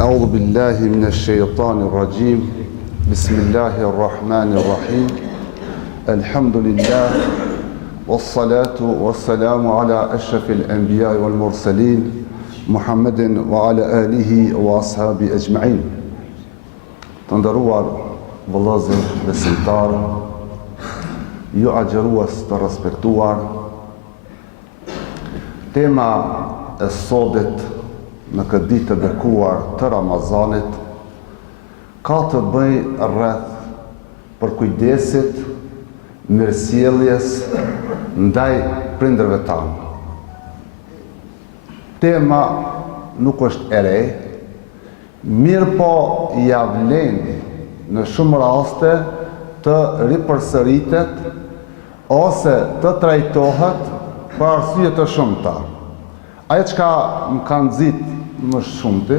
أعوذ بالله من الشيطان الرجيم بسم الله الرحمن الرحيم الحمد لله والصلاة والسلام على أشرف الأنبياء والمرسلين محمد وعلى آله وأصحابه أجمعين. Të nderuar vëllezër besimtar, ju agjerues të respektuar, tema e sodit në këtë ditë të bekuar të Ramazanit ka të bëjë rreth për kujdesit, mirësjelljes ndaj prindërve tanë. Tema nuk është e re, mirë po ja vlen në shumë raste të ripërsëritet ose të trajtohet për arsye të shumta. Ajo çka më ka nxit më shumti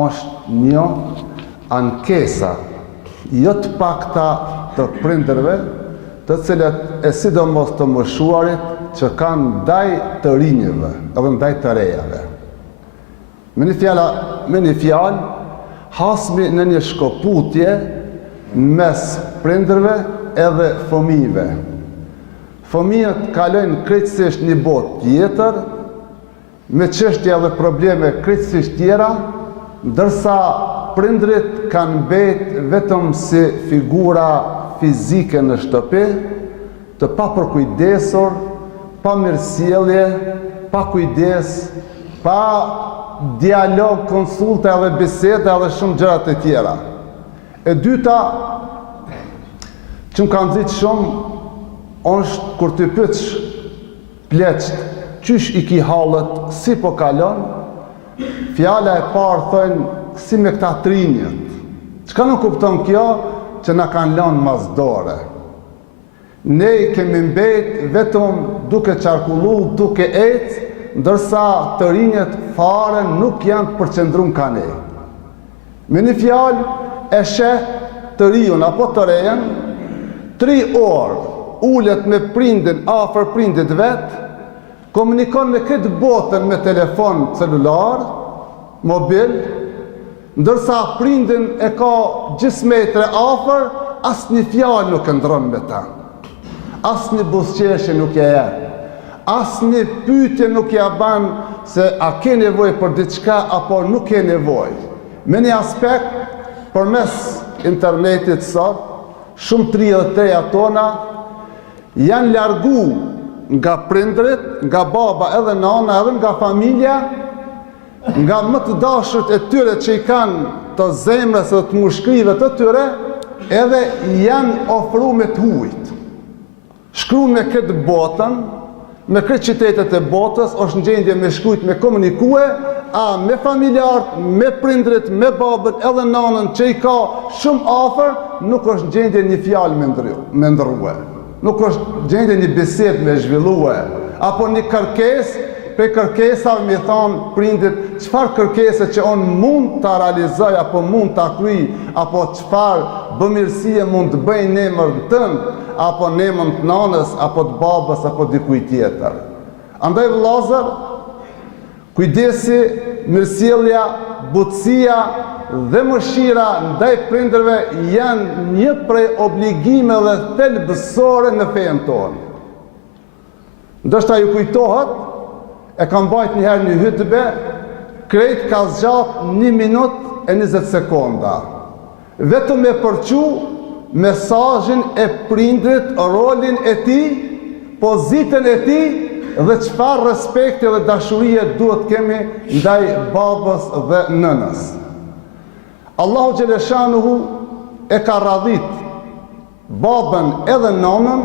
është një ankesa jo të pakta të prindërve, të cilët e sidomos të moshuarit që kanë ndaj të rinjëve edhe ndaj të rejave. Me një fjalë, hasmi në një shkoputje mes prindërve edhe fëmijëve. Fëmijët kalojnë krejtësisht një botë tjetër, me çështje dhe probleme krejtësisht tjera, ndërsa prindrit kanë mbetë vetëm si figura fizike në shtëpi, të papërkujdesur, pa mirësjellje, pa kujdes, pa dialog, konsulte dhe bisede dhe shumë gjërat e tjera. E dyta, që më kanë nxit shumë, është kur të pyetsh pleqt, qysh i ki halët, si po kalon, fjala e parë thënë, si me këta trinjët. Çka nuk kupton kjo, që na kanë lënë masdore. Ne kemi mbet vetëm duke qarkullu, duke ecë, ndërsa të rinjët fare nuk janë të përqendruar ka ne. Me një fjalë, e sheh të riun apo të rejen, 3 orë ulet me prindin, afër prindit vet, komunikon me këtë botën me telefon celular, mobil, ndërsa prindin e ka gjysmetre afër, asnjë fjalë nuk e ndron me ta. Asnjë buzëqeshje nuk e jep. Asnjë pyetje nuk ja ban se a ke nevojë për diçka apo nuk ke nevojë. Me një aspekt, përmes internetit sot, shumë 33 tona janë largu nga prindrit, nga baba edhe nana, edhe nga familja, nga më të dashurt e tyre që i kanë të zemrës dhe të mushkrive të tyre, edhe janë ofru me të hujt. Shkruan me këtë botën, me këtë qytetet e botës, është në gjendje me shkujt, me komunikue, me familjarët, me prindrit, me babët, edhe nanën që i ka shumë afër, nuk është në gjendje një fjalë me ndrrue. Nuk është gjendje një bisedë me zhvillue, apo një kërkesë, për kërkesa me thonë prindit, çfarë kërkese që on mund ta realizoj, apo mund ta kryj, apo çfarë bëmirësie mund të bëj në emër tënd, apo në emër të nanës, apo të babës, apo dikujt tjetër. Andaj vëllazër, kujdesi, mirësjellja, butësia dhe mëshira ndaj prindërve janë një prej obligimeve thelbësore në fenë tonë. Ndoshta ju kujtohet, e kam bajt njëherë një hutbe, krejt ka zgjat 1 minutë e 20 sekonda. Vetëm me përqu mesazhin e prindrit, rolin e tij, pozitën e tij dhe çfarë respekti dhe dashurie duhet kemi ndaj babës dhe nënës. Allahu xhaleshanuhu e ka radhit babën edhe nënën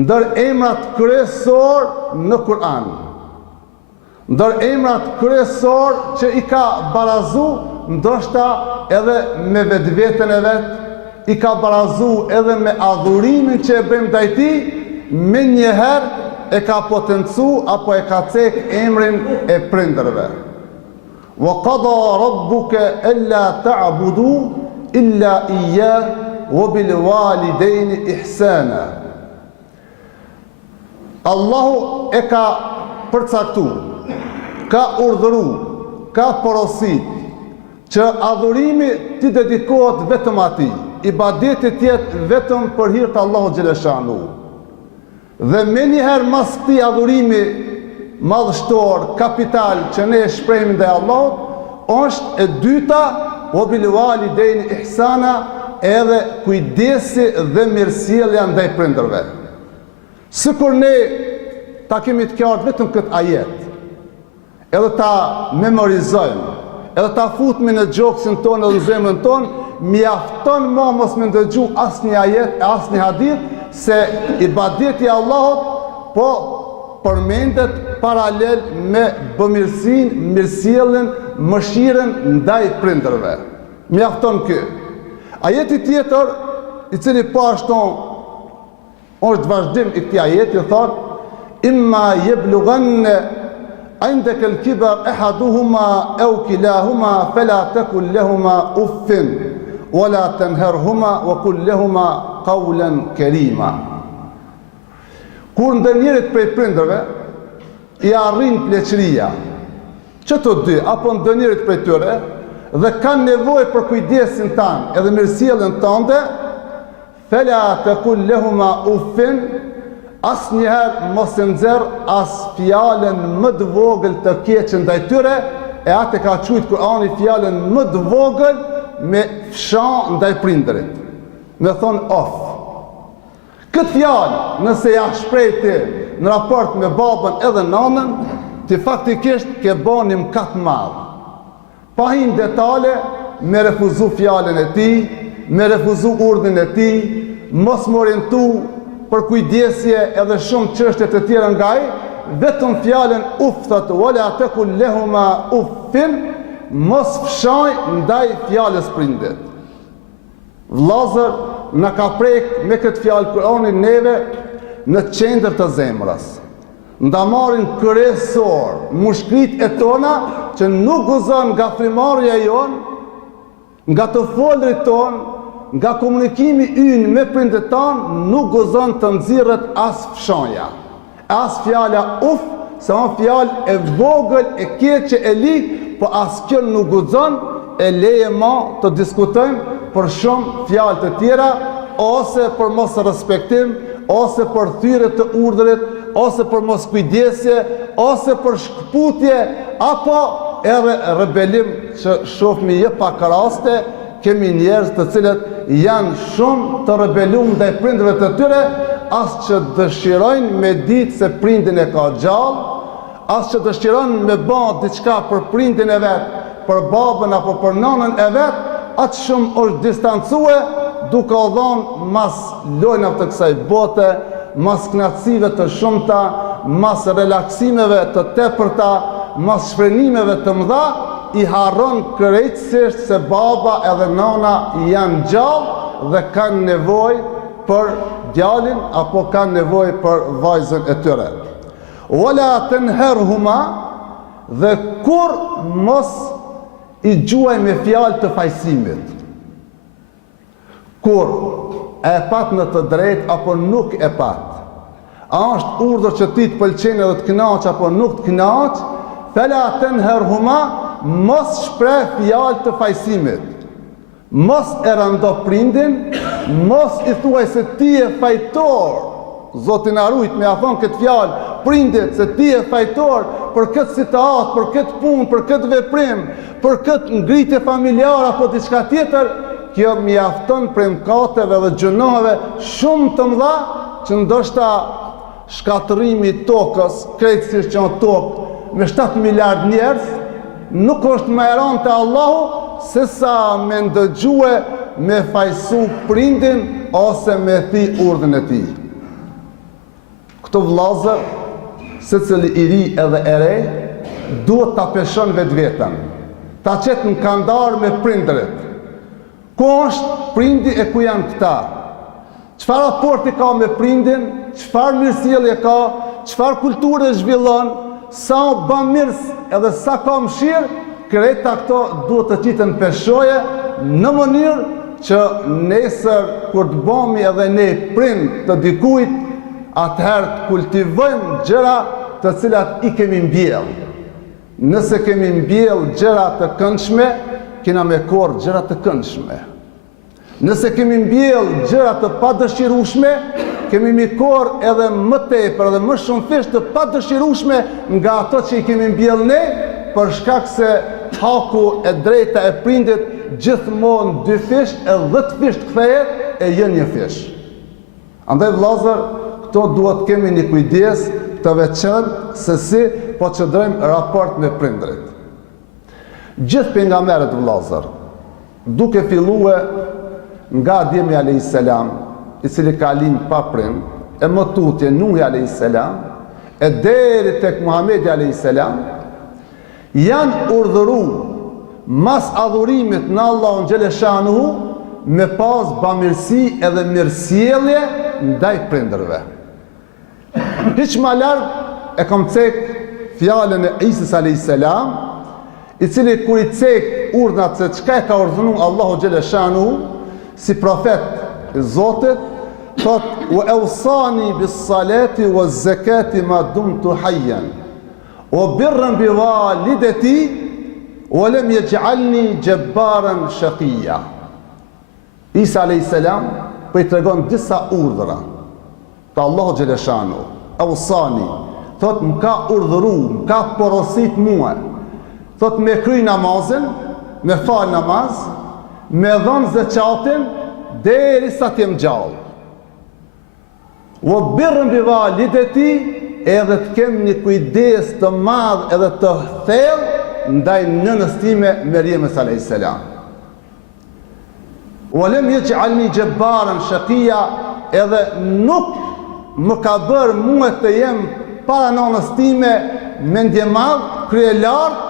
ndër emrat kryesor në Kur'an. Ndër emrat kryesor që i ka barazu, ndoshta edhe me vetveten e vet, i ka barazu edhe me adhurimin që e bëjmë ndaj tij, me njëherë e ka potencu apo e ka cek emrin e prindërve. Wa qada rabbuka alla ta'budu illa iyyah wa bil walidayni ihsana. Allahu e ka përcaktuar, ka urdhëruar, ka porosit që adhurimi ti dedikohet vetëm atij, ibadeti tjetë vetëm për hir të Allahut xhaleshanu. Dhe me njëherë mas këtij adhurimi madhështor, kapital që ne shprehim ndaj Allahut, është e dyta wa bil walidayni ihsana, edhe kujdesi dhe mirësjellja ndaj prindërve. Sikur ne ta kemi të qartë vetëm këtë ajet, edhe ta memorizojmë, edhe ta futmi në gjoksin tonë edhe në zemrën tonë, mjafton ma mos me ndëgju asnjë ajet e asnjë hadith, se ibadeti i Allahut po përmendet paralel me bëmirësinë, mirësjelljen, mëshirën ndaj prindërve. Mjafton ky. Ajeti tjetër, i cili po ashton është vazhdim i këtij ajeti, thotë imma yablughanna عندك الكبر أحدهما أو كلاهما فلا تقل لهما أف ولا تنهرهما وقل لهما قولا كريما. Kur ndonjërit prej prindërve i arrin pleqëria, që të dy apo ndonjërit prej tyre, dhe kanë nevojë për kujdesin tanë edhe mirësjelljen tënde, fela taqul lahuma uffin, asnjëherë mos e nxerr as fjalën më të vogël të keqe ndaj tyre, e atë ka thujt Kur'ani fjalën më të vogël me fshan ndaj prindërit. Me thon of. Këtë fjalë, nëse ja shprehti në raport me babën edhe nanën, ti faktikisht ke bën një mëkat të madh. Pa hin detale, me refuzu fjalën e tij, me refuzu urdhën e tij, mos më orientu për kujdesje edhe shumë çështje të tjera nga ai, vetëm fjalën uf thotë wala taqul lahuma uffin, mos fshaj ndaj fjalës prindit. Vllazër, na ka prek me këtë fjalë Kur'ani neve në qendër të zemrës. Nda marrin kryesor mushkrit e tona që nuk gëzon nga frimarrja jon, nga të folrit ton, nga komunikimi ynë me prindët tanë, nuk gëzon të nxirret as fshanja, as fjala uf, se on fjalë e vogël, e keqe, e lig, po as kjo nuk gëzon, e leje ma të diskutojmë për shumë fjalë të tjera, ose për mos respektim, ose për thyrje të urdhrit, ose për mos kujdesje, ose për shkputje, apo edhe rebelim që shohmi je pak raste, kemi njerëz të cilët janë shumë të rebelum ndaj prindërve të tyre, as që dëshirojnë me ditë se prindin e ka gjallë, as që dëshirojnë me bë diçka për prindin e vet, për babën apo për nanën e vet, atë shumë është distancue, duke u dhënë mas lojnave të kësaj bote, mas knatësive të shumta, mas relaksimeve të tepërta, mas shprenimeve të mëdha, i harron krejtësisht se baba edhe nana janë gjallë dhe kanë nevojë për djalin apo kanë nevojë për vajzën e tyre. Wala tanharhuma, dhe kur mos i gjuaj me fjalë të fajsimit. Kur e pat në të drejtë apo nuk e pat. A është urdhër që ti të pëlqen edhe të kënaq apo nuk të kënaq, fala tanharhuma, mos shpreh fjalë të fajsimit. Mos e rëndo prindin, mos i thuaj se ti e fajtor. Zoti na rujt me ia thon këtë fjalë prindit se ti e fajtor për këtë situatë, për këtë punë, për këtë veprim, për këtë ngritje familjare apo diçka tjetër, kjo mjafton premkateve dhe gjënoheve shumë të mëdha që ndoshta shkatërrimi i tokës, krejtësisht që në tokë me 7 miliard njerëz, nuk është më e rëndë te Allahu se sa me ndëgjue me fajsu prindin ose me thi urdhën e tij. Këto vllazër, secili i ri edhe e re, duhet ta peshon vetveten, ta qetë në kandar me prindërit. Ku është prindi e ku janë këta? Çfarë raporti ka me prindin? Çfarë mirësjellje ka? Çfarë kulture zhvillon? Sa u bën mirës edhe sa ka mëshirë, kreta këto duhet të qiten peshoje në mënyrë që nesër kur të bëmi edhe ne prind të dikujt, atëherë të kultivojmë gjëra të cilat i kemi mbjell. Nëse kemi mbjell gjëra të këndshme, kena me korë gjërat të këndshme. Nëse kemi mbjell gjërat të padëshirueshme, kemi mi korë edhe më tepër edhe më shumë fish të padëshirueshme nga ato që i kemi mbjell ne, për shkak se haku e drejta e prindit gjithmonë 2 fish e 10 fish të kthehet e jën 1 fish. Andaj vëllazër, këto duhet kemi një kujdes të veçantë se si po çndrojmë raport me prindrit. Gjithë pejgamberët vëllazër, duke filluar nga Ademi alayhis salam, i cili ka lind pa prind, e më tutje Nuhi alayhis salam, e deri tek Muhamedi alayhis salam, janë urdhëruar mas adhurimit në Allahun xhaleshanuhu me pas bamirësi edhe mirësjellje ndaj prindërve. Hiç më larg e kam cek fjalën e Isës alayhis salam, i cili kur i cek urdhnat se çka e ka urdhëruar Allahu xhaleshanuhu si profet i Zotit, thot: "Wa awsani bis salati waz zakati ma dumtu hayyan wa birran bi walidati wa lam yaj'alni jabbaran shaqiyya." Isa alayhis salam po i tregon disa urdhra të Allahu xhaleshanu. Awsani, thot më ka urdhëruar, më ka porosit mua, thot me kry namazin, me fal namaz, me dhon zakatin deri sa të jem gjallë. O birrën bi valideti, edhe të kem një kujdes të madh edhe të thellë ndaj nënës time Meriemës alayhis salam. O lem yaj'alni jabbaran shaqiyya, edhe nuk më ka bërë mua të jem para nënës time mendje madh, krye lart,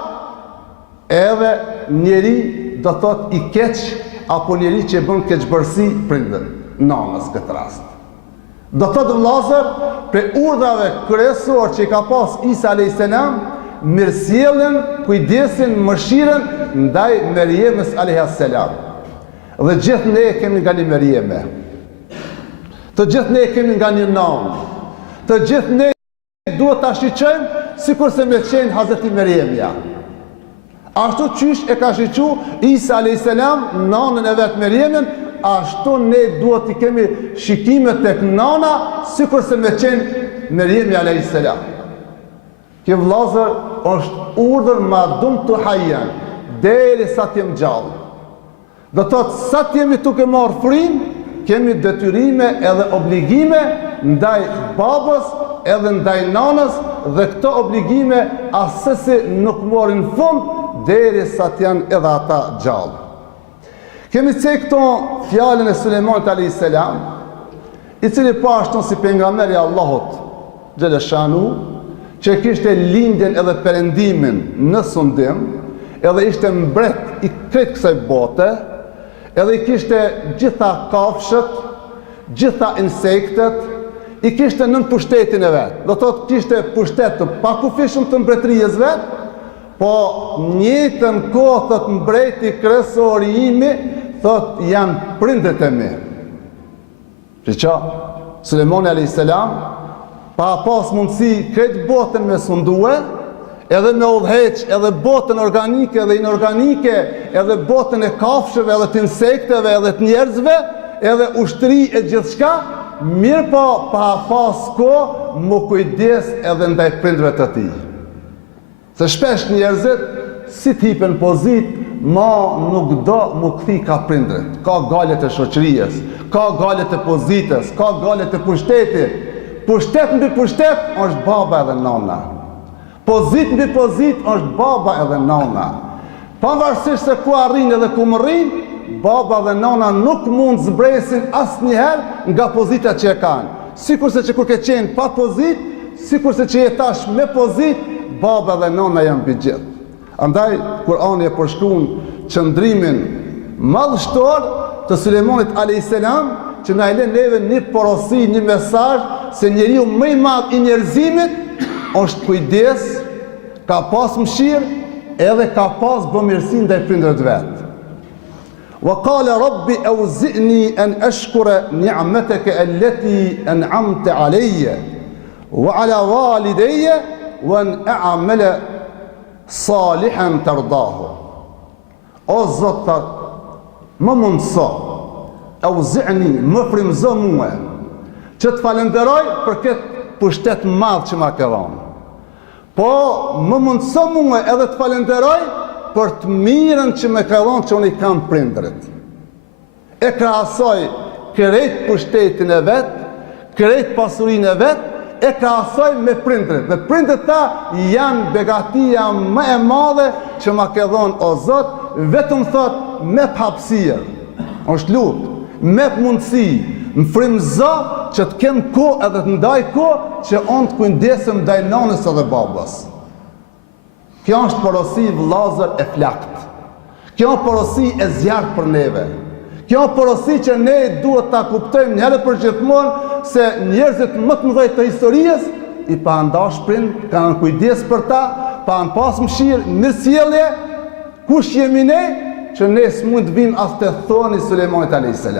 edhe njeri do thot i keq, apo njeri që bën keqbërsi prindër, nënës këtë rast. Do thot vëllazër, për urdhrave kryesor që i ka pas Isa alayhis salam, mirësjelljen, kujdesin, mëshirën ndaj Meriemës alayhis salam. Dhe gjithë ne kemi nga një Merieme. Të gjithë ne kemi nga një nënë. Të gjithë ne duhet ta shiqojmë sikur se me qenë Hazreti Meriemja. Ashtu qysh e ka shiqu Isa alayhis salam nënën e vet Meriemin, ashtu ne duhet i kemi shikimet tek nëna sikur se me qenë Meriemi alayhis salam. Kjo vëllazër është urdhër ma dumtu hayyan, deri sa të jem gjallë. Do thotë sa të jemi duke marrë frymë, kemi detyrime edhe obligime ndaj babës edhe ndaj nanës, dhe këto obligime asesi nuk morin fund deri sa të janë edhe ata gjallë. Kemi cek këto fjalën e Sulejmanit alayhis salam, i cili po ashtu si pejgamberi Allahut xhaleshanu, që kishte lindjen edhe perëndimin në sundim, edhe ishte mbret i krejt kësaj bote, edhe i kishte gjitha kafshët, gjitha insektet, i kishte nën pushtetin e vetë. Do thotë kishte pushtet të pakufishëm të mbretërijës vetë, po njëjtën kohë thot mbreti kryesori imi, thot janë prindët e mi. Që qa, Sulejmani alayhis salam, pa pas mundësi këtë botën me sundue, edhe me udhëheq edhe botën organike dhe inorganike, edhe botën e kafshëve, edhe të insekteve, edhe të njerëzve, edhe ushtri e gjithçka, mirë po pa pas kohë më kujdes edhe ndaj prindërve të tij. Se shpesh njerëzit si t'hipen pozit, ma nuk do më kthi ka prindrit. Ka galet e shoqërisë, ka galet e pozitës, ka galet e pushtetit. Pushtet mbi pushtet është baba edhe nana. Pozit mbi pozit është baba edhe nana. Pavarësisht se ku arrin edhe ku më rrin, baba dhe nana nuk mund zbresin asnjëherë nga pozita që e kanë. Sikurse që kur ke qenë pa pozit, sikurse që je tash me pozit, baba dhe nana janë mbi gjithë. Andaj Kurani e përshkruan qëndrimin madhështor të Sulejmanit alayhis salam, që na e lën neve një porosi, një mesazh se njeriu më i madh i njerëzimit është kujdes, ka pas mëshirë edhe ka pas bëmirësi ndaj prindërve vet. Wa qala rabbi awzi'ni an ashkura ni'mataka allati an'amta alayya wa ala walidayya wa an a'mala salihan tardahu. o Zot, thot, më mundëso, auzi'ni, më frymëzo mua, që të falenderoj për këtë pushtet madh që ma ke dhënë. Po, më mundëso mua edhe të falenderoj për të mirën që me ka dhënë që unë i kam prindrit. E krahasoj krejt pushtetin e vet, krejt pasurinë e vet, e krahasoj me prindrit. Dhe prindrit ta janë begatia më e madhe që ma ke dhënë o Zot, vetëm thot me hapësirë. Është lutë, me mundësi, më frymëzo që të kem kohë edhe të ndaj kohë që unë të kujdesem ndaj nanës edhe babas. Kjo është porosi vëllazër e flakt. Kjo është porosi e zjarrt për neve. Kjo është porosi që ne duhet ta kuptojmë një herë për gjithmonë se njerëzit më të mëdhenj të historisë i pa ndash prind, kanë kujdes për ta, pa në pas mëshirë, mirësjellje, kush jemi ne që ne s'mund të vim as të thoni Sulejmanit a.s.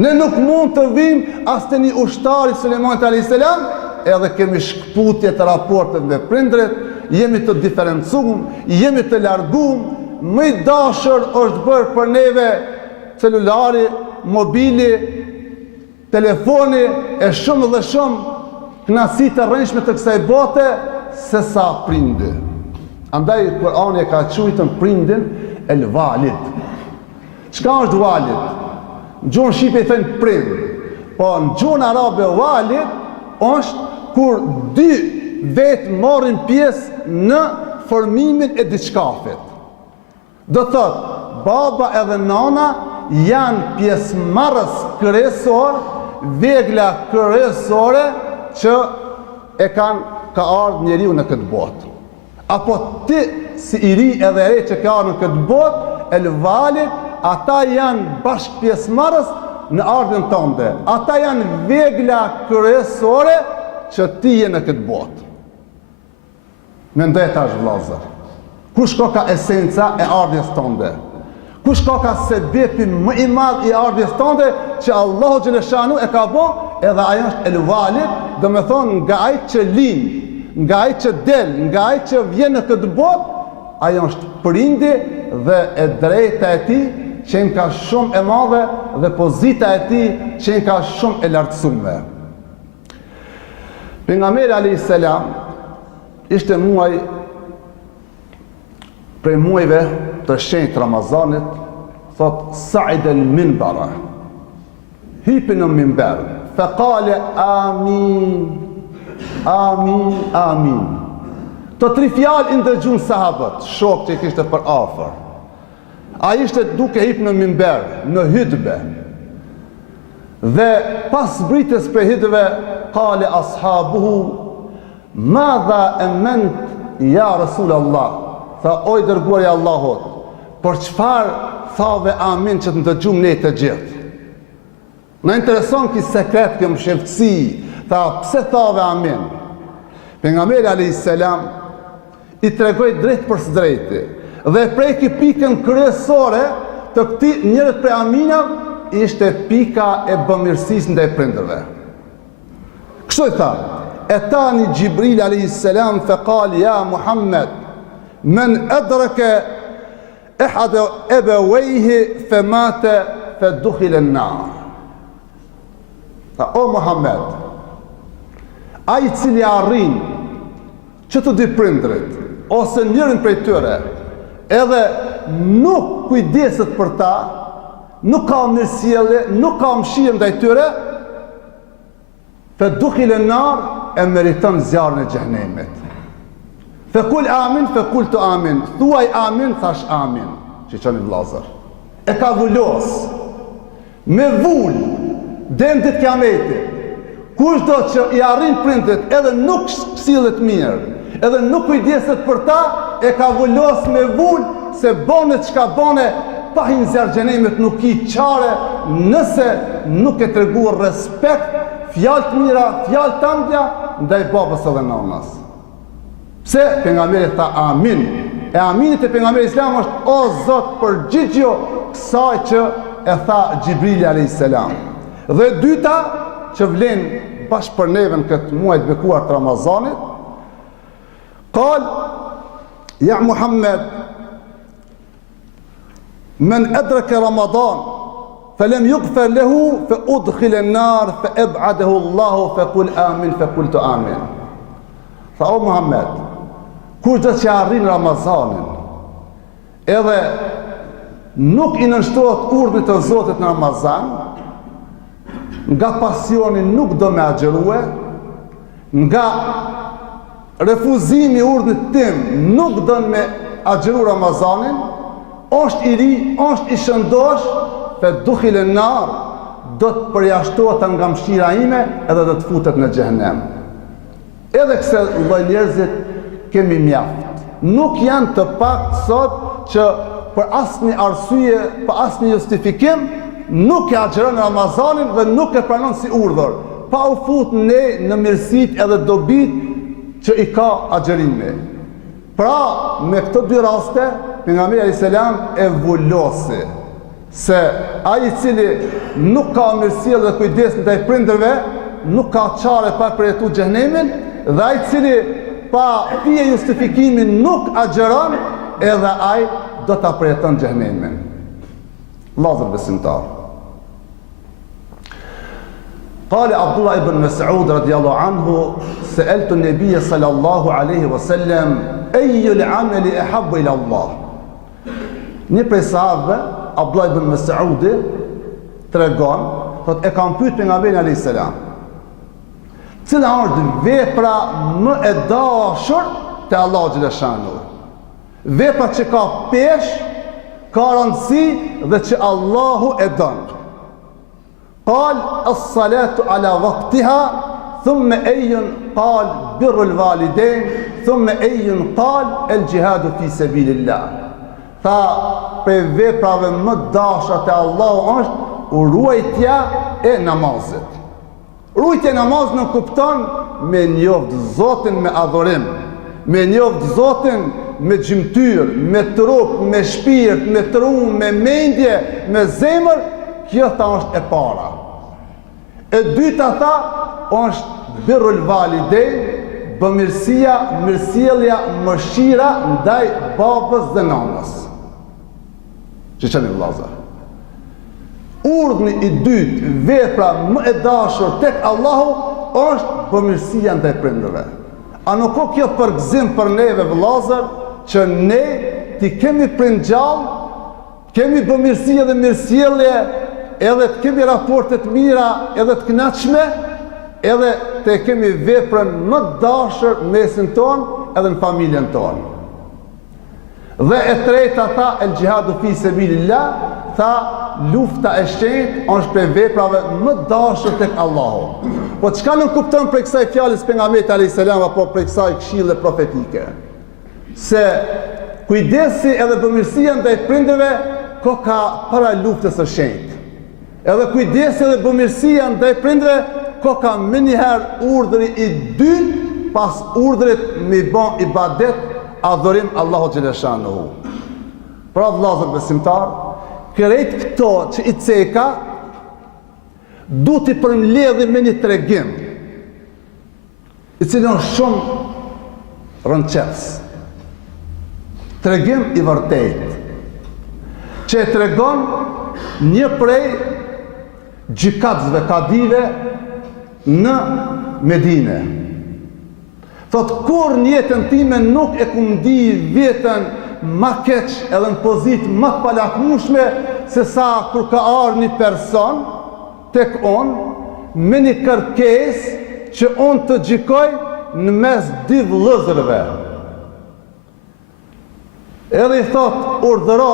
Ne nuk mund të vim as të një ushtari Sulejmanit a.s. edhe kemi shkputje të raportet me prindrit, jemi të diferencum, jemi të largum, më i dashur është bërë për neve celulari, mobili, telefoni e shumë dhe shumë knasi të rrënjshme të kësaj bote se sa prindi. Andaj Kurani e ka quajtur prindin el valid. Çka është valid? Në gjuhën shqipe i thënë prind, po në gjuhën arabe valid është kur dy vetë marrin pjesë në formimin e diçkafit. Do thotë, baba edhe nana janë pjesëmarrës kryesor, vegla kryesore që ka ardhur njeriu në këtë botë. Apo ti si i ri edhe e re që ka ardhur në këtë botë, el valid, ata janë bashk pjesëmarrës në ardhmën tënde. Ata janë vegla kryesore që ti je në këtë botë. Mendoj tash vëllazër. Kush ka esenca e ardhjes tënde? Kush ka sebepi më i madh i ardhjes tënde që Allahu xhaleshanu e ka bë, edhe ajo është el valid, do me thonë nga ai që lind, nga ai që del, nga ai që vjen në këtë botë, ajo është prindi dhe e drejta e tij që ka shumë e madhe dhe pozita e tij që ka shumë e lartësuar. Pejgamberi alayhis salam ishte muaj prej muajve të shenjtë Ramazanit, thot Sa'id al-Minbara, hypi në minber, faqale amin, amin, amin. Të tri fjalë i ndëgjuan sahabët, shok që i kishte për afër. Ai ishte duke hip në minber, në hutbe. Dhe pas zbritjes për hutbe, qale ashabuhu, madha amant ya Rasulullah. Tha, oj dërguari i Allahut, për çfarë thave amin që të ndëgjum ne të gjithë? Në intereson ki sekret, kjo mshëftësi. Tha, pse thave amin? Pejgamberi alayhis salam i tregoi drejt për së drejti dhe preki pikën kryesore të këtij njërit prej aminave ishte pika e bëmirësisë ndaj prindërve. Kështu i tha, etani Gjibril alayhis salam faqal ya Muhammad men adraka ahad abawayhi famata fadukhila an-nar. O Muhammed, ai i cili arrin që të dy prindrit ose njërin prej tyre edhe nuk kujdeset për ta, nuk ka mirësjellje, nuk ka mëshirë ndaj tyre, fadukhila an-nar, e meriton zjarrin e xhenemit. Fekul amin, fekul të amin. Thuaj amin, thash amin. Që qëni vllazër. E ka vullos. Me vull, deri ditë kiametit. Kush do që i arrin prindit edhe nuk sillet mirë, edhe nuk kujdeset për ta, e ka vullos me vull, se bone çka bone, pa hin zjarr xhenemit nuk i qare, nëse nuk e treguar respekt, fjalë të mira, fjalë të ëndra ndaj babës edhe nanës. Pse pejgamberi tha amin. E aminit e pejgamberit islam është o Zot përgjigjo kësaj që e tha Gjibrili alayhis salam. Dhe dyta që vlen bashkë për neve në këtë muaj të bekuar të Ramazanit, qal ya Muhammad men adraka Ramadan فلم يغفر له فأدخل النار فأبعده الله فقل آمين فقلت آمين. Tha o Muhammed, kur gjë që arrin Ramazanin, edhe nuk i nënshtrohet urdhit të Zotit në Ramazan, nga pasioni nuk do me agjerue, nga refuzimi urdhit tim nuk do me agjeru Ramazanin, është i ri, është i shëndosh, fe dukhil e nar, do të përjashtohet nga mshira ime edhe do të futet në xhehenem. Edhe këse lloj njerëzit kemi mjaft. Nuk janë të pak sot që për asnjë arsye, për asnjë justifikim, nuk e agjeron Ramazanin dhe nuk e pranon si urdhër, pa u fut ne në mirësitë edhe dobitë që i ka agjerimi. Pra, me këto dy raste, pejgamberi alayhis salam e vullosi se ai i cili nuk ka mirësjellje dhe kujdes ndaj prindërve, nuk ka çare pa përjetuar xhenemin, dhe ai i cili pa fije justifikimin nuk agjeron, edhe ai do ta përjeton xhenemin. Vëllezër besimtar. قال عبد الله بن مسعود رضي الله عنه سألت النبي صلى الله عليه وسلم أي العمل أحب إلى الله. Një prej sahabëve, Abdullah ibn Mas'udi, tregon, thot e kam pyet pejgamberin alayhis salam, cila është vepra më e dashur te Allahu xhaleshanu? Vepra që ka pesh, ka rëndësi dhe që Allahu e don. قال الصلاة على وقتها ثم أي قال بر الوالدين ثم أي قال الجهاد في سبيل الله. Tha, për veprave më dashura te Allahu është ruajtja e namazit. Ruajtja e namazit nuk kupton me njoft Zotin me adhurim, me njoft Zotin me gjymtyr, me trup, me shpirt, me trum, me mendje, me zemër. Kjo tha është e para. E dyta tha është birrul validejn, bëmirësia, mirësjellja, mëshira ndaj babës dhe nanës. Që qenë vëllezër. Urdhni i dytë, vepra më e dashur tek Allahu është bëmirësia ndaj prindërve. A nuk ka kjo përgëzim për neve vëllezër që ne ti kemi prind gjallë, kemi bëmirësi dhe mirësjellje, edhe të kemi raportet mira edhe të kënaqshme, edhe të kemi veprën më dashur mesin tonë edhe në familjen tonë. Dhe e treta tha el jihadu fi sabilillah, tha lufta e shenjtë është për veprave më dashur tek Allahu. Po çka nuk kupton për kësaj fjalës pejgamberit alayhis salam apo për kësaj këshille profetike? Se kujdesi edhe bëmirësia ndaj prindërve ka para luftës së shenjtë. Edhe kujdesi dhe bëmirësia ndaj prindërve ka më njëherë urdhri i dytë pas urdhrit me bën ibadet, adhurim Allahu xhaleshanuhu. Pra vëllezër besimtar, krejt këto që i ceka du t'i përmbledhi me një tregim i cili është shumë rëndëqes. Tregim i vërtetë që e tregon një prej gjykatësve kadive në Medine. Thot, kur në jetën time nuk e kum ndi veten ma keq edhe në pozitë më të palakmueshme se sa kur ka ardhur një person tek unë me një kërkesë që unë të gjykoj në mes dy vëllezërve. Edhe i thot, urdhëro,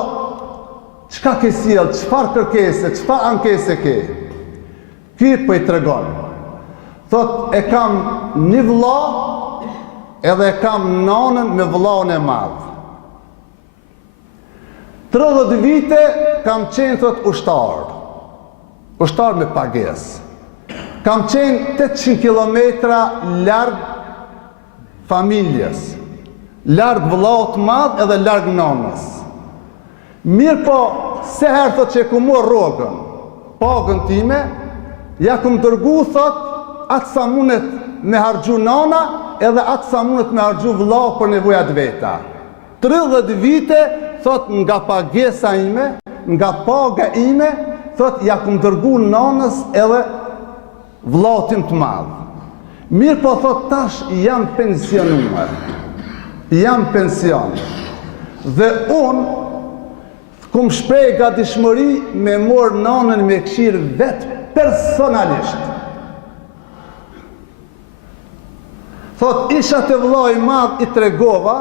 çka ke sjell, çfarë kërkese, çfarë ankese ke? Ky po i tregon. Thot, e kam një vëlla edhe e kam nanën me vëllaun e madh. 30 vite kam qenë, thot, ushtar me pagesë. Kam qenë 800 kilometra larg familjes, larg vëllaut madh edhe larg nanës. Mirë po, se herë thot që e ku morë rogën, pagën time, ja kum dërgu, thot, atë sa mundet me harxhu nana, edhe atë sa mundet me harxhu vëllau për nevojat veta. 30 vite, thot, nga pagesa ime, nga paga ime, thot, ja kum dërgu nanës edhe vllatin të madh. Mirë po thot, tash jam pensionuar. Jam pension. Dhe unë kum shprej gatishmëri me morë nanën me këshirë vetë personalisht. Thot, isha të vllai madh i tregova,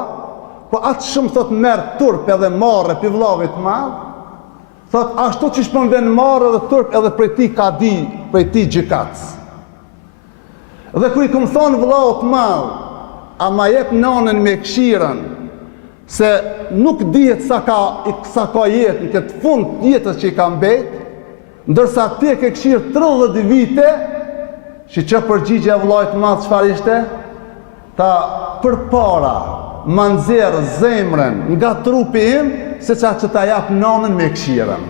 po atë shumë thot merë turp edhe marrë për vllavit madh, thot, ashtu që shpën ven marrë edhe turp edhe prej ti ka di, prej ti gjikatës. Dhe kur i kum thonë vllaut madh, a ma jep nanën me këshirën, se nuk dihet sa ka jetë në këtë fund jetës që i ka mbet, ndërsa ti e ke këshirë 30 vite, që përgjigja e vllait madh çfarë ishte? Ta përpara ma nxjerr zemrën nga trupi im, se që ta jap nanën me këshirën.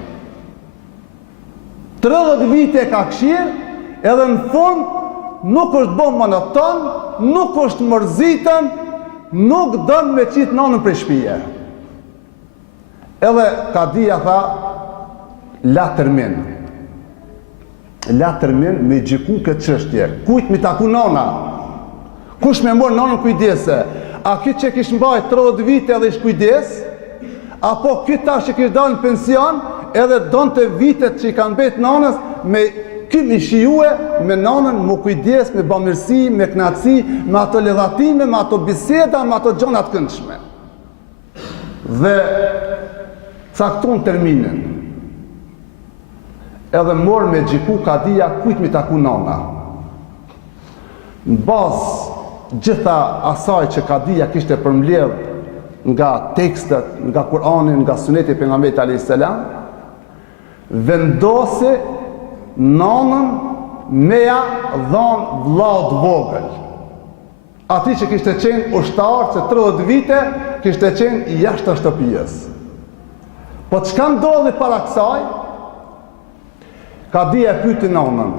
30 vite ka këshirë, edhe në fund nuk është bën monoton, nuk është mërzitën, nuk dën me qitë nanën prej shtëpie. Edhe Kadia tha, la termin. La termin me gjiku këtë çështje. Kujt mi taku nana? Kush me morë nanën kujdese? A këtë që kish mbajt 30 vite edhe ish kujdes? Apo këtë tash që kish dalë në pension edhe donte vitet që i kanë mbet nanës me këmi shijue me nanën më kujdes, me bamirësi, me knatësi, me ato ledhatime, me ato biseda, me ato gjonat këndshme. Dhe caktun terminin. Edhe morë me gjiku Kadia kujt mi taku nana. Në bazë gjitha asaj që Kadia kishte përmbledh nga tekstet, nga Kur'ani, nga Suneti e pejgamberit alayhis salam, vendosi nanën meja dhon vllaut vogël. Ati që kishte qenë ushtar që 30 vite kishte qenë jashtë shtëpisë. Po çka ndodhi para kësaj? Kadia e pyeti nanën.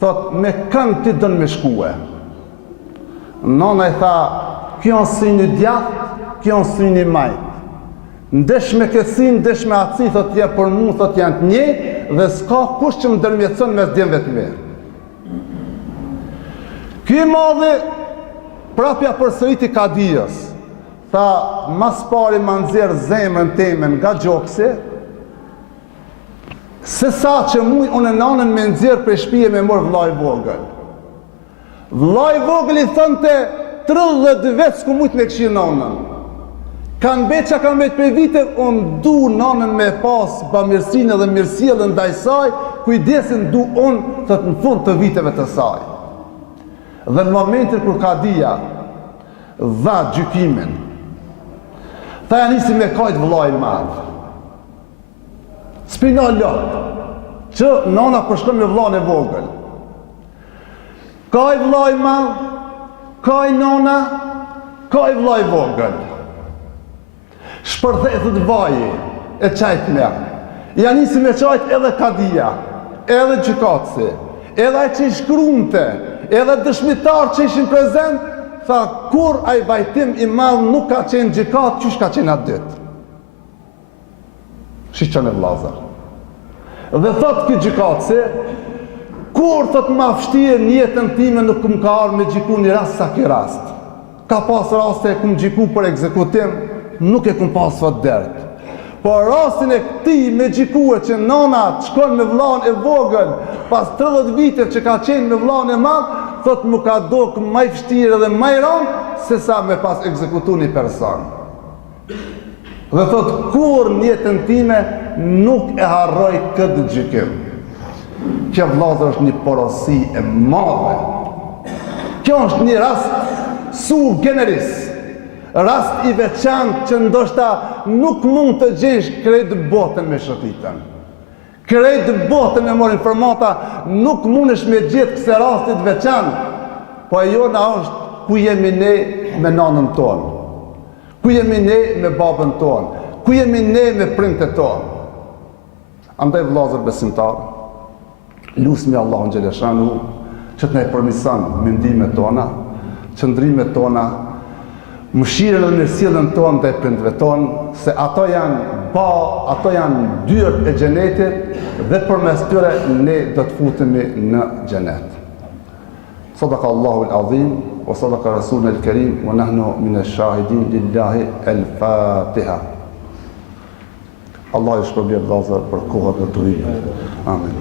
Thot, me kënd ti dën me shkue? Nana i tha, kjo në syni djathtë, kjo në syni majtë. Ndesh me kësin, ndesh me atësi, thot tje për mu, thot janë të njëjtë, dhe s'ka kush që më ndërmjetëson mes djemve të mirë. Ky madhi prapja përsëriti Kadijës. Tha, mas pari ma nxjerr zemrën temen nga gjoksi, se sa që muj unë nanën me nxjerr për shtëpie me morë vllai vogël. Vllai vogël i thënte 30 vetë s'ku mujt me këshirë nanën. Kanë bet që kanë bet për vite, unë du nanën me pas bamirësinë edhe mirësjellën ndaj saj, kujdesin du unë të në fund të viteve të saj. Dhe në momentin kur Kadia dha gjykimin, tha ja nisi me kajt vllai madh. S'pina lot, që nana përshkon me vllain e vogël. Kaj vllai madh, kaj nana, kaj vllai vogël. Shpërthetët vaji e qajt me. Ja nisi me qajt edhe Kadia, edhe gjykatësi, edhe ai që i shkrunte, edhe dëshmitar që ishin prezent, tha kur ai vajtim i madh nuk ka qenë gjykatë, qysh ka qenë atë ditë. Shiqën e vllazër. Dhe thot këtë gjykatësi, kur thot ma vështirë në jetën time nuk më ka arë me gjiku një rast sa ki rast. Ka pas raste e kum gjiku për ekzekutim, nuk e kum pas fat dert. Por rastin e këtij me gjikue që nana të shkon me vllain e vogël, pas 30 vite që ka qenë me vllain e madh, thot më ka dok më vështirë dhe më rënd se sa me pas ekzekutu një person. Dhe thot, kur në jetën time nuk e harroj këtë gjykim. Kjo vllazër është një porosi e madhe. Kjo është një rast sui generis, rast i veçantë që ndoshta nuk mund të gjesh krejt botën me shëtitën. Krejt botën me morë informata nuk mundesh me gjetë këse rastit veçantë, po e jona është ku jemi ne me nanën tonë. Ku jemi ne me babën tonë, ku jemi ne me prindët tonë. Andaj vllazër besimtarë, lusmi Allahun xhaleshanu që të na përmirëson mendimet tona, qëndrimet tona, mëshirën dhe mirësjelljen tonë ndaj prindëve tonë, se ato janë pa ato janë dyert e xhenetit dhe përmes tyre ne do të futemi në xhenet. Sadaqa Allahu al-azim wa sadaqa rasuluna al-karim wa nahnu min ash-shahidin lillahi al-Fatiha. Allah ju shpërblet vëllezër për kohën e duhur. Amin.